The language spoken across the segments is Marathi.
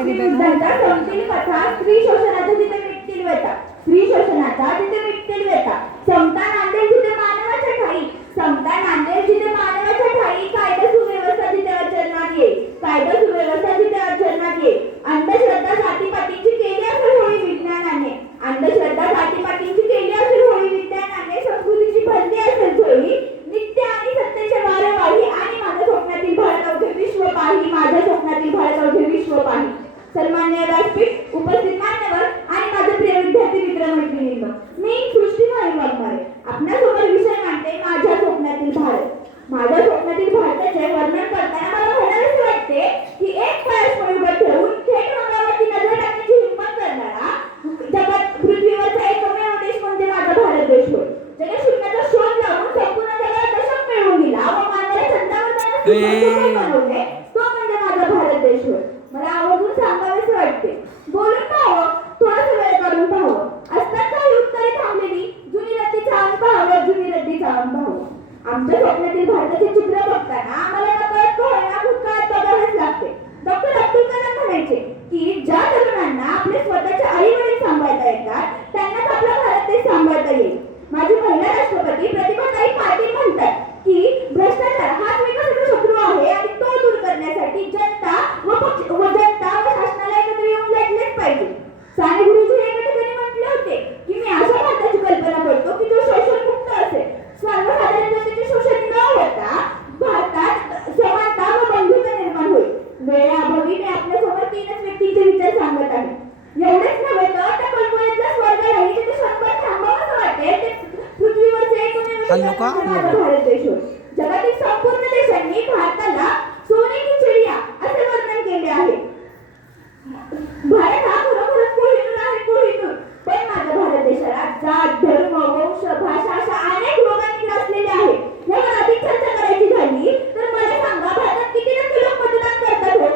मुक्तियुद्धाचा संपतील कथा, स्त्री शोषणाचा तिथे मिटतील व्यथा, स्त्री शोषणाचा तिथे मिटतील व्यथा, समता नांदेल तिथे मानवाच्या ठाई, समता नांदेल तिथे मानवाच्या ठाई, कायदा सुव्यवस्था तिथे आचरणात येईल, कायदा सुव्यवस्था तिथे आचरणात येईल. अंधश्रद्धा जातीपातीची केली असेल होळी विज्ञानाने, अंधश्रद्धा जातीपातीची केली असेल होळी विज्ञानाने, संस्कृतीची भरली असेल झोळी, नित्य आणि सत्याचे वारंवारी आणि माझ्या स्वप्नातील भारत अवघे विश्व पाही, माझ्या स्वप्नातील भारत अवघे विश्व पाही. सन्माननीय व्यासपीठ, उपस्थित मान्यवर आणि माझे प्रिय विद्यार्थी मित्र मैत्रिणींनो, मी सृष्टीमाई वाघमारे आपल्यासमोर विषय मांडते माझ्या स्वप्नातील भारत. माझ्या स्वप्नातील भारताचे वर्णन करताना मला म्हणावेसे वाटते की एक पायास उभं ठेवून थेट मंगळावरती नजर टाकण्याची हिंमत करणारा जगात पृथ्वीवरचा एकमेव देश म्हणजे माझा भारत देश होय. ज्याने शून्याचा शोध लावून संपूर्ण जगाला दशक मिळवून दिला व मानवाला चंद्रावर जाण्यास बनवले, तो म्हणजे माझा भारत देश होय. मला आवर्जून सांगावेसे वाटते, बोलून पाहावं, थोडासा वेळ काढून पाहावं, असतात काही उत्तरे थांबलेली, जुनी रद्दी चाळून पाहावं, जुनी रद्दी चाळून पाहावं. आमच्या स्वप्नातील भारताचे चित्र बघताना आम्हाला नकळत कोणाला भूतकाळात बघावेच लागते. डॉक्टर अब्दुल कलाम म्हणायचे की ज्या तरुणांना आपले स्वतःचे आई वडील सांभाळता येतात त्यांनाच आपला भारत देश सांभाळता येईल. माझी महिला राष्ट्रपती प्रतिभाताई पाटील म्हणतात की भ्रष्टाचार हाच विकासाचा शत्रू आहे आणि तो दूर करण्यासाठी जनता व शासनाला एकत्र येऊन लढलेच पाहिजे. साने गुरुजी एका ठिकाणी म्हटले होते की मी अशा भारताची कल्पना करतो की जो शोषणमुक्त असेल, सर्वसाधारण जनतेचे शोषण न होता भारतात समानता व बंधुता निर्माण होईल. वेळाअभावी मी आपल्यासमोर तीनच व्यक्तींचे विचार सांगत आहे. एवढेच नव्हे तर त्या कल्पनेतला स्वर्ग राहील तिथे क्षणभर थांबावं असं वाटेल ते पृथ्वीवरचे एकमेव भारत देश होय. जगातील संपूर्ण देशांनी भारताला सोने की चिडिया असे वर्णन केले आहे. भारत हा खरोखरच कोहिनूर आहे, कोहिनूर. पण माझ्या भारत देशाला जात, धर्म, वंश, भाषा अशा अनेक रोगांनी ग्रासलेले आहे. यावर अधिक चर्चा करायची झाली तर मला सांगा, भारतात किती टक्के लोक मतदान करतात हो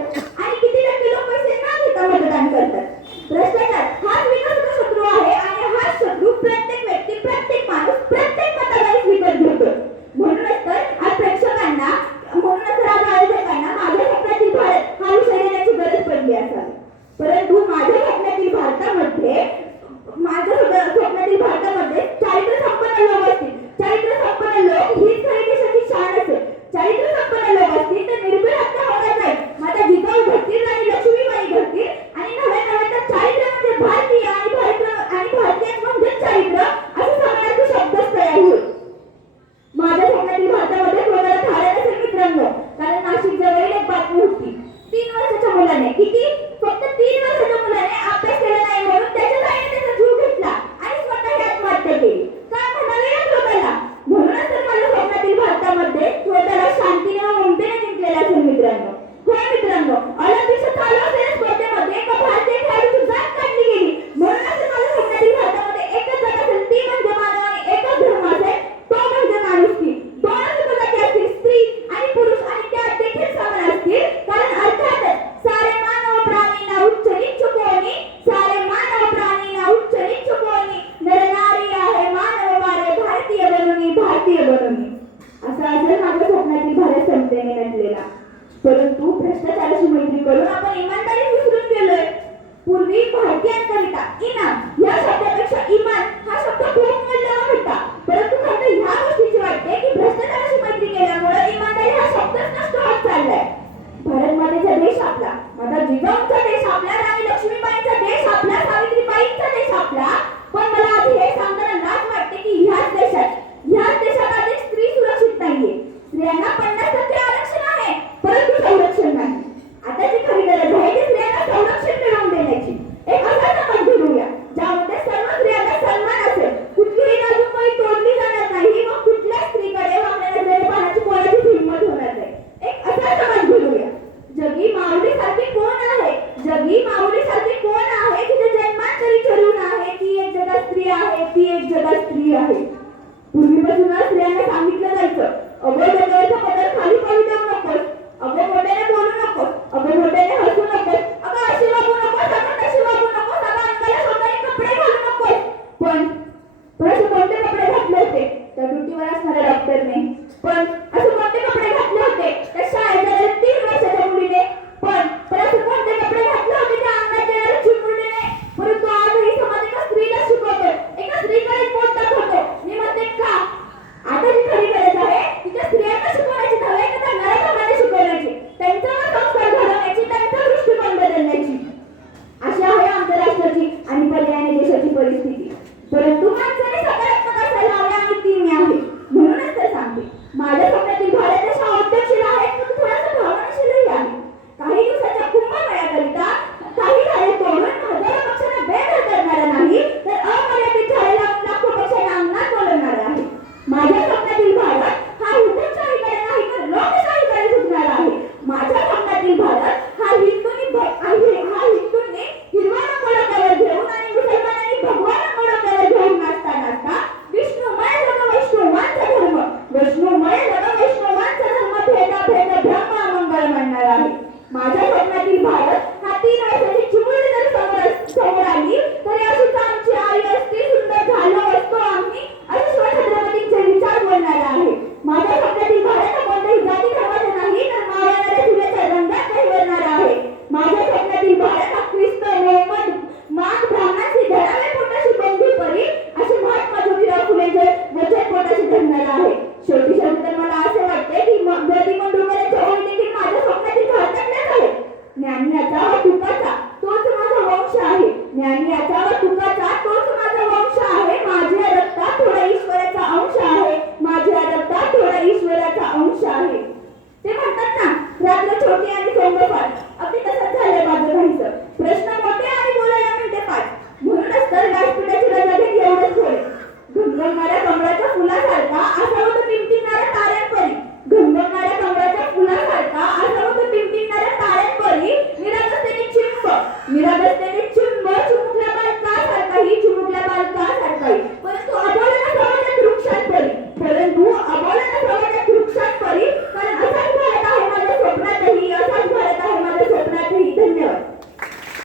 आणि किती टक्के लोक पैसे न घेता मतदान करतात? भ्रष्टाचार हाच विकासाचा शत्रू आहे आणि हाच शत्रू प्रत्येक व्यक्ती, प्रत्येक माणूस, प्रत्येक मतदारास विकत घेतो. म्हणूनच तर आज प्रेक्षकांना, म्हणूनच तर आज आयोजकांना माझ्या स्वप्नातील भारत हा विषय देण्याची गरज पडली असावी. परंतु माझ्या स्वप्नातील भारतामध्ये चारित्र्य संपन्न लोक असतील, चारित्र्य संपन्न लोक हीच खरी देशाची शान असेल. चारित्र्य संपन्न लोक असतील तर निर्भीड हत्या होणार नाही. माझ्या जिजाऊ घडतील आणि लक्ष्मीबाई घडतील आणि नव्हे तर चारित्र्य म्हणजे भारतीय आणि भारतीय म्हणजे चारित्र्य असे समानार्थी शब्दच तयार होईल. माझ्या स्वप्नातील भारतामध्ये कोणाला धाडा नसेल मित्रांनो, कारण नाशिक जवळील एक बातमी होती. 3 वर्षाच्या मुलाने, फक्त 3 वर्षाच्या मुलाने अभ्यास केला नाही म्हणून त्याच्या आईने त्याचा जीव घेतला आणि स्वतःही आत्महत्या केली. काय म्हणाले या श्रोत्याला? म्हणूनच तर माझ्या स्वप्नातील भारतामध्ये श्रोत्याला शांतीने व ममतेने जिंकलेला असेल मित्रांनो. होय मित्रांनो, ऑलिम्पिकच्या चालू असलेल्या स्पर्धेमध्ये एका भारतीय खेळाडूची जात काढली गेली. म्हणूनच तर माझ्या स्वप्नातील भारतामध्ये एकच जात असेल, ती म्हणजे मानव आणि एकच धर्म असेल, तो म्हणजे माणुसकी. 2 उपजाती असतील, स्त्री आणि पुरुष, आणि त्या देखील समान असतील, कारण अर्थातच सारे मानव प्राणींना उच्च नीच कोणी, सारे मानव प्राणींना उच्च नीच कोणी, नरनारी आहे मानव वारे, भारतीय बनवणी, भारतीय बनवणी. असा असेल माझ्या स्वप्नातील भारत समतेने नटलेला. परंतु भ्रष्टाचाराशी मैत्री करून आपण इमानदारी विसरून गेलोय. पूर्वी भारतीयांकरिता इनाम या शब्दापेक्षा इमान हा शब्द खूप मौल्यवान होता. परंतु मला ह्या गोष्टीची वाटते की भ्रष्टाचाराशी मैत्री केल्यामुळे इमानदारी हा शब्दच नष्ट होत चाललाय. भारत मातेचा देश आपला, माझा जिजाऊंचा देश आपला, राणी लक्ष्मीबाईंचा देश आपला, सावित्रीबाईंचा देश आपला. पण मला आधी हे सांगताना लाज वाटते की ह्याच देशात आधी स्त्री सुरक्षित नाहीये. स्त्रियांना 50% आरक्षण आहे परंतु संरक्षण नाही. आता जी खरी गरज आहे ती स्त्रियांना संरक्षण मिळवून देण्याची. एक असा समाज घडवूया ज्यामध्ये सर्व स्त्रियांना सन्मान असेल, कुठलीही नाजूकबाई तोडली जाणार नाही व कुठल्या स्त्रीकडे वाकड्या नजरेने पाहण्याची कोणाची हिंमत होणार नाही. एक असा समाज घडवूया. जगी माऊलीसारखी कोण आहे, जगी माऊलीसारखी कोण आहे जिथे जन्मांतरी चरून आहे, ती एक जगात स्त्री आहे, ती एक जगात स्त्री आहे. पूर्वीपासूनच स्त्रियांना सांगितलं जायचं, अगं डोक्यावरचा पदर खाली पडू देऊ नकोस, अगं मोठ्याने बोलू नकोस, अगं मोठ्याने हसू नकोस, अगं अशी वागू नकोस, अगं तशी वागू नकोस, अगं अंगाला स्वतःने कपडे घालू नकोस. पण असे कोणते कपडे घातले होते त्या ड्युटीवर असणाऱ्या डॉक्टरने? पण असे कोणते कपडे घातले होते त्या शाळेत 3 वर्षाच्या मुलीने? पण असे कोणते कपडे घातले होते तुकाचा तोच माझा वंश आहे. ज्ञानी याचा व तुकाचा तोच माझा वंश आहे. माझ्या रक्तात थोडा ईश्वराचा अंश आहे. माझ्या रक्तात थोडा ईश्वराचा अंश आहे. ते म्हणतात ना, रात्र छोटी आणि सोंग फार. अगदी तसंच झालंय माझं काहीसं. प्रश्न मोठे आणि बोलायला मिळते पाच. म्हणूनच तर व्यासपीठाची रजा घेत एवढंच होय. घमघमणाऱ्या कमळाच्या फुलासारखा असावं तो टिमटिमणाऱ्या ताऱ्यांपरी. घमघमणाऱ्या कमळाच्या फुलासारखा असावं तो टिमटिमणाऱ्या ताऱ्यांपरी. निरागसतेने चिंब, निरागसतेने